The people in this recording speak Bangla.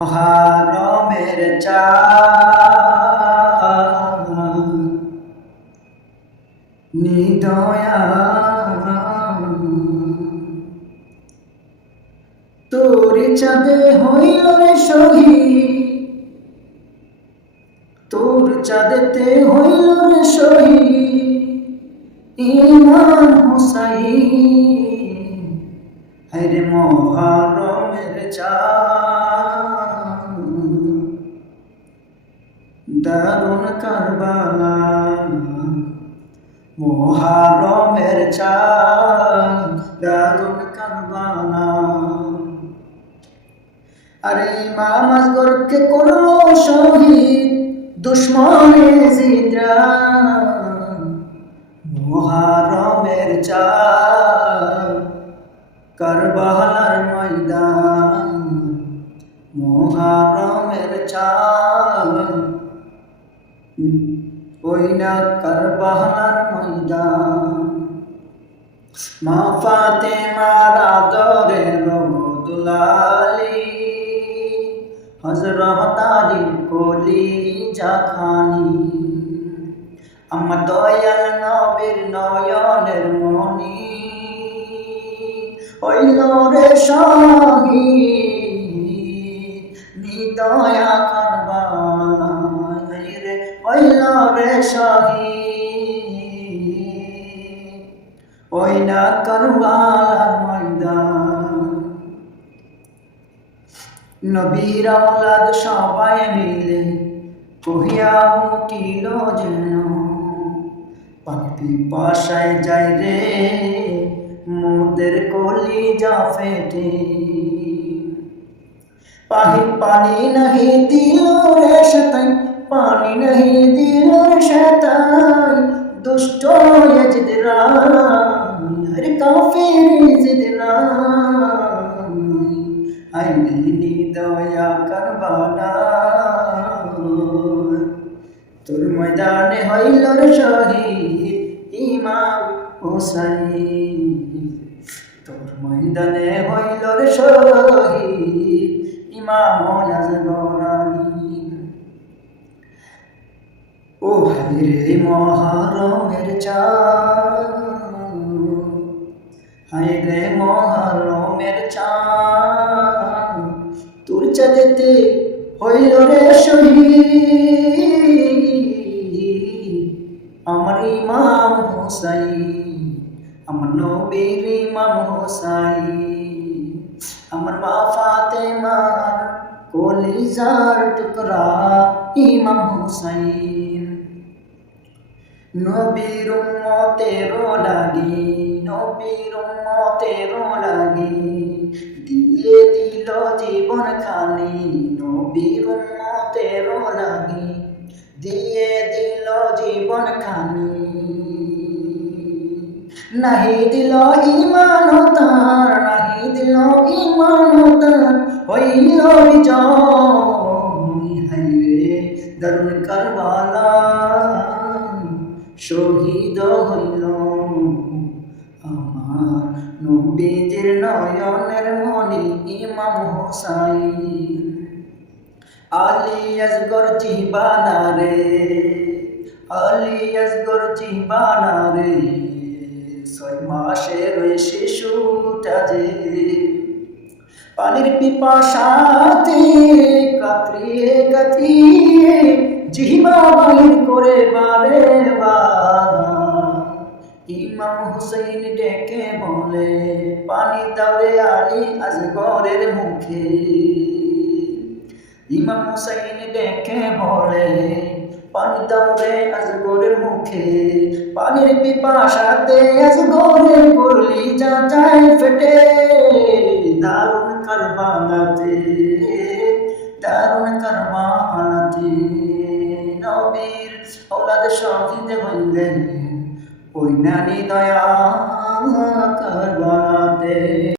মহারমের চাঁদ নিদয়া তোর চাঁদে হইল রে শহীদ, তোর চাঁদেতে হইল রে শহীদ ইমাম হুসাইন। হরে মহারমের চাঁদ দারুণ কারবালা, মহারমের চাঁদ দারুণ কারবালা। আরে ইমাম আসগরকে করলো শহীদ দুশ্মনে জিদরা, মহারমের চাঁদ কারবালার ময়দান, মহারমের চাঁদ ওই না কারবালার ময়দান। মা ফাতেমার আদরের দুলালি, হযরত আলীর কলিজা খানি, আমার দয়াল নবীর নয়নের মনি হইল রে শহীদ নিদয়া কারবালায় রে হইল রে শহীদ ওই না কারবালার ময়দান। নবীর আওলাদ সবাই মিলে কহিয়া উঠিল যেন, পানি পিপাসায় যায় রে মোদের কলিজা ফেটে। পানি নাহি দিল রে শতাই, পানি নাহি দিল রে শতাই, দুষ্ট ইয়াজিদরা হর কাফির জিদরা আইনি দয়া কারবালা। তোর ময়দানে হইল রে শহীদ ইমাম হুসাইন, তোর ময়দানে হইল রে শহীদ ইমাম আসগরানি। ও হায় রে মহারমের চাঁদ, হায় রে মহারমের চাঁদ, তোর চাঁদেতে হইল রে শহীদ আমার ইমাম হুসাইন, আমার নবীর ইমাম হুসাইন, আমার মা ফাতেমার কলিজার টুকরা ইমাম হুসাইন। নবীর উম্মতের লাগি, নবীর উম্মতের লাগি দিয়ে দিল জীবন খানি, নবীর উম্মতের লাগি দিয়ে দিল জীবন খানি। নাহি দিল ঈমান তার, নাহি দিল ঈমান তার হইল বিজয়। হায়রে দারুণ কারবালা শহীদ হইল আমার নবীজির নয়নের মনি ইমাম হুসাইন। আলী আসগর জিবানা রে, আলী আসগর জিবানা রে, 6 মাসের ওই শিশুটা যে পানির পিপাসাতে কাতরিয়ে কাতরিয়ে জিহ্বা বাহির করে বারে বার। ইমাম হুসাইন ডেকে বলে পানি দাও রে আলী আসগরের মুখে। ইমাম হুসাইন ডেকে বলে পানি দাও রে আসগরের মুখে। পানির পিপাসাতে আসগরের কলিজা যায় ফেটে। দারুণ কারবালাতে, দারুণ কারবালাতে নবীর আওলাদ শহীদ হইলেন ওই নানি দয়া কারবালাতে।